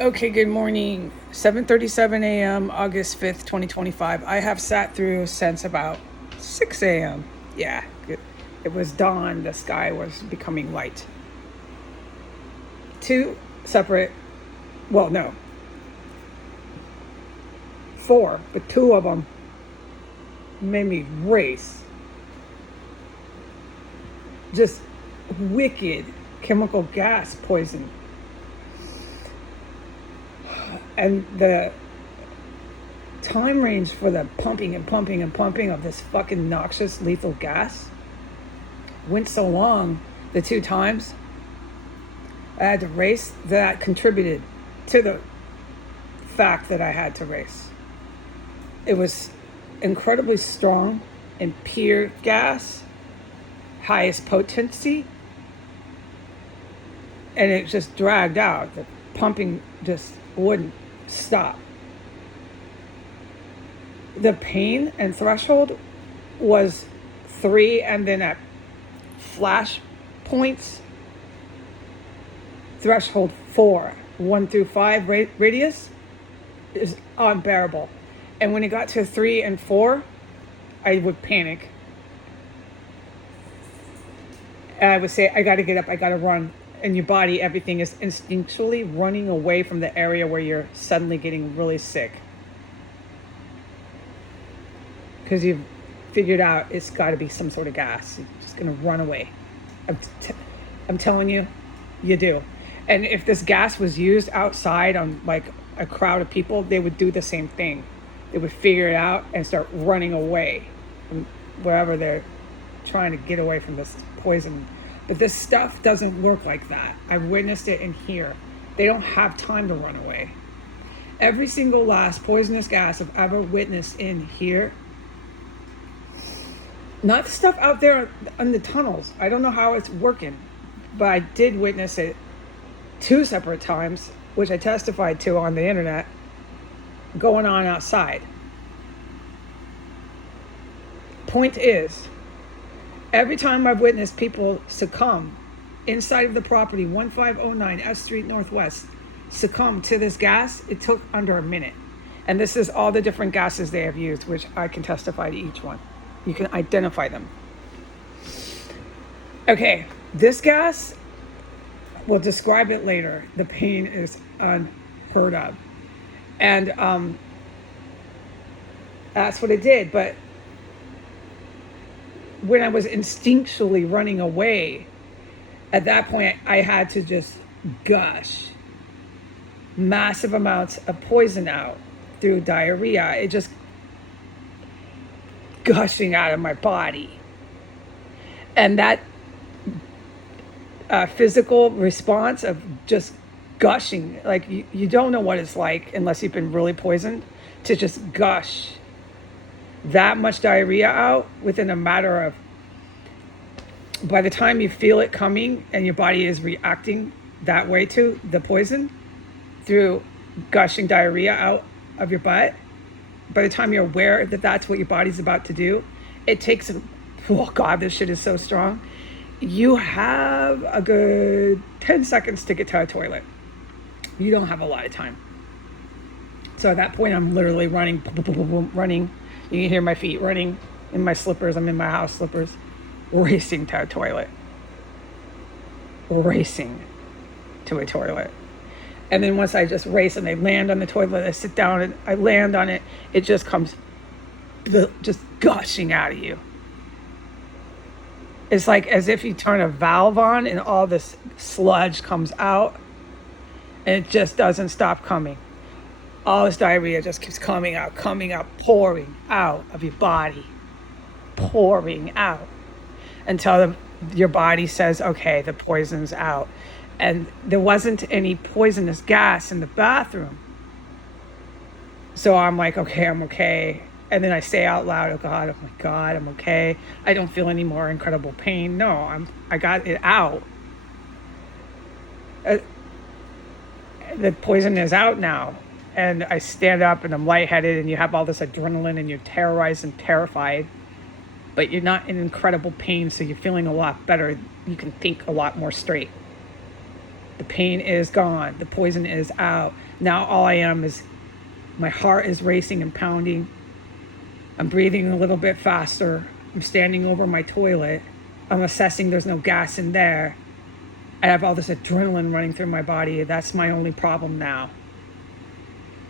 Okay, good morning. 7:37 a.m., August 5th, 2025. I have sat through since about 6 a.m. Yeah, it was dawn. The sky was becoming light. Two separate, well, no, four, but two of them made me race. Just wicked chemical gas poison. And the time range for the pumping and pumping and pumping of this fucking noxious lethal gas went so long the two times I had to race that contributed to the fact that I had to race. It was incredibly strong and pure gas, highest potency, and it just dragged out. The pumping just wouldn't stop. The pain and threshold was 3, and then at flash points, threshold 4, 1 through 5 radius is unbearable. And when it got to 3 and 4, I would panic. And I would say, I got to get up, I got to run. And your body, everything is instinctually running away from the area where you're suddenly getting really sick. Because you've figured out it's got to be some sort of gas. You're just going to run away. I'm telling you, you do. And if this gas was used outside on like a crowd of people, they would do the same thing. They would figure it out and start running away from wherever they're trying to get away from this poison. But this stuff doesn't work like that. I've witnessed it in here. They don't have time to run away. Every single last poisonous gas I've ever witnessed in here, not the stuff out there in the tunnels. I don't know how it's working, but I did witness it 2 separate times, which I testified to on the internet, going on outside. Point is, every time I've witnessed people succumb inside of the property, 1509 S Street Northwest, succumb to this gas, it took under a minute. And this is all the different gases they have used, which I can testify to each one. You can identify them. Okay, this gas, we'll describe it later. The pain is unheard of. And that's what it did. But when I was instinctually running away, at that point, I had to just gush massive amounts of poison out through diarrhea. It just gushing out of my body. And that physical response of just gushing, like you don't know what it's like unless you've been really poisoned, to just gush that much diarrhea out within a matter of, by the time you feel it coming and your body is reacting that way to the poison through gushing diarrhea out of your butt, by the time you're aware that that's what your body's about to do, it takes, oh God, this shit is so strong. You have a good 10 seconds to get to a toilet. You don't have a lot of time. So at that point, I'm literally running, running. You can hear my feet running in my slippers. I'm in my house slippers, racing to a toilet. Racing to a toilet. And then once I just race and I land on the toilet, I sit down and I land on it, it just comes just gushing out of you. It's like as if you turn a valve on and all this sludge comes out and it just doesn't stop coming. All this diarrhea just keeps coming out, pouring out of your body, pouring out until your body says, okay, the poison's out. And there wasn't any poisonous gas in the bathroom. So I'm like, okay, I'm okay. And then I say out loud, oh God, oh my God, I'm okay. I don't feel any more incredible pain. No, I got it out. The poison is out now. And I stand up and I'm lightheaded and you have all this adrenaline and you're terrorized and terrified. But you're not in incredible pain, so you're feeling a lot better. You can think a lot more straight. The pain is gone. The poison is out. Now all I am is my heart is racing and pounding. I'm breathing a little bit faster. I'm standing over my toilet. I'm assessing there's no gas in there. I have all this adrenaline running through my body. That's my only problem now.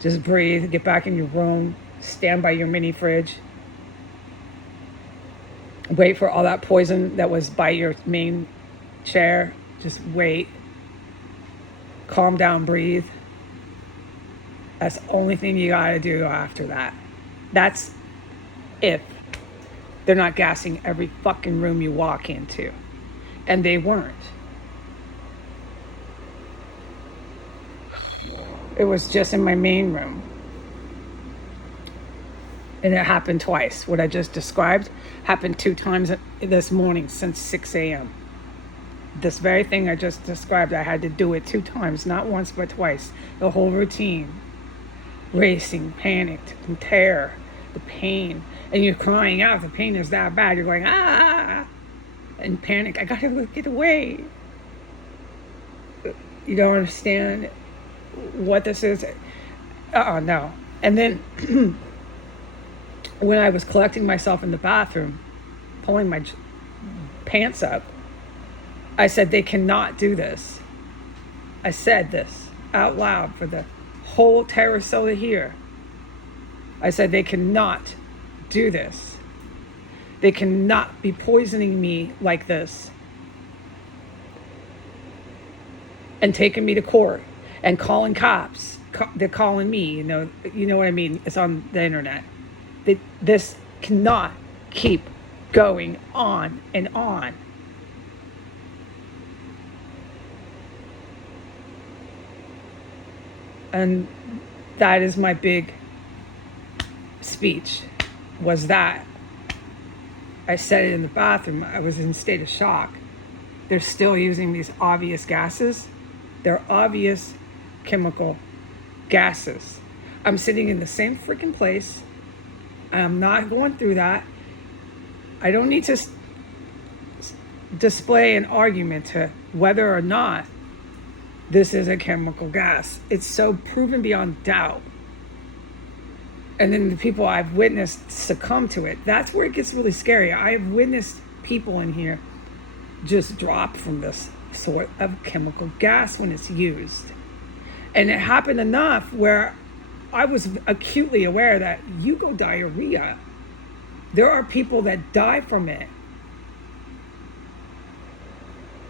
Just breathe, get back in your room, stand by your mini fridge. Wait for all that poison that was by your main chair. Just wait. Calm down, breathe. That's the only thing you gotta do after that. That's if they're not gassing every fucking room you walk into. And they weren't. It was just in my main room. And it happened twice. What I just described happened 2 times this morning since 6 a.m. This very thing I just described, I had to do it 2 times, not once, but twice. The whole routine. Racing, panicked, and terror, the pain. And you're crying out, the pain is that bad. You're going, ah, and panic. I gotta get away. You don't understand what this is. No. And then when I was collecting myself in the bathroom, pulling my pants up, I said, they cannot do this. I said this out loud for the whole Terrasota here. I said, they cannot do this. They cannot be poisoning me like this and taking me to court and calling cops. They're calling me, you know what I mean? It's on the internet. This cannot keep going on and on. And that is my big speech, was that. I said it in the bathroom. I was in a state of shock. They're still using these obvious gases. They're obvious chemical gases. I'm sitting in the same freaking place. I'm not going through that. I don't need to display an argument to whether or not this is a chemical gas. It's so proven beyond doubt. And then the people I've witnessed succumb to it, that's where it gets really scary. I've witnessed people in here just drop from this sort of chemical gas when it's used. And it happened enough where I was acutely aware that you go diarrhea, there are people that die from it.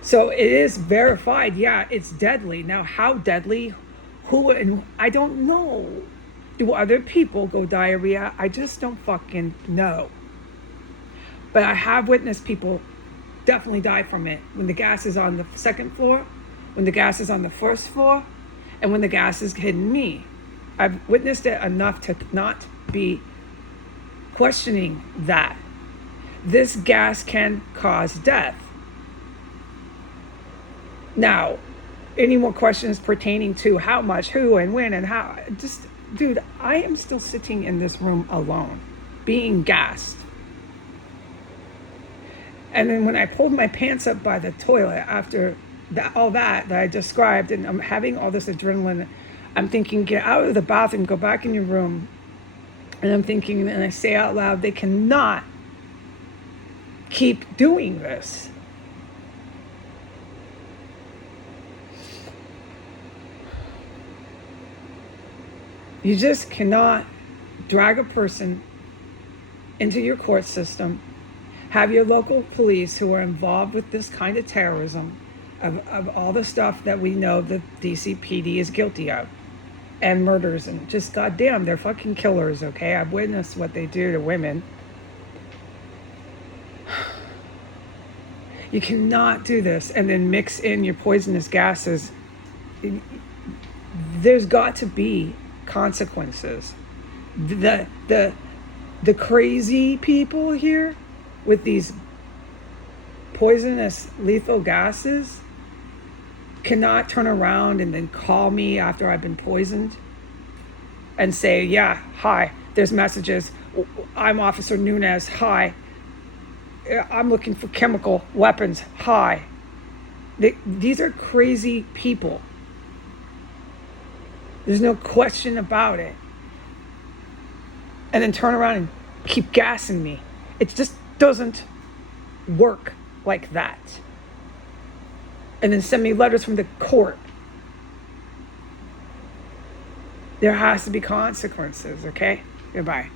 So it is verified, yeah, it's deadly. Now, how deadly? Who? And I don't know. Do other people go diarrhea? I just don't fucking know. But I have witnessed people definitely die from it when the gas is on the second floor, when the gas is on the first floor, and when the gas is hitting me. I've witnessed it enough to not be questioning that. This gas can cause death. Now, any more questions pertaining to how much, who, and when, and how? Just, dude, I am still sitting in this room alone, being gassed. And then when I pulled my pants up by the toilet after all that I described, and I'm having all this adrenaline, I'm thinking, get out of the bathroom, go back in your room. And I'm thinking, and I say out loud, they cannot keep doing this. You just cannot drag a person into your court system, have your local police who are involved with this kind of terrorism, of all the stuff that we know the DCPD is guilty of, and murders, and just goddamn, they're fucking killers, okay? I've witnessed what they do to women. You cannot do this and then mix in your poisonous gases. There's got to be consequences. The crazy people here with these poisonous lethal gases cannot turn around and then call me after I've been poisoned and say, yeah, hi, there's messages. I'm Officer Nunez. Hi. I'm looking for chemical weapons. Hi. These are crazy people. There's no question about it. And then turn around and keep gassing me. It just doesn't work like that. And then send me letters from the court. There has to be consequences, okay? Goodbye.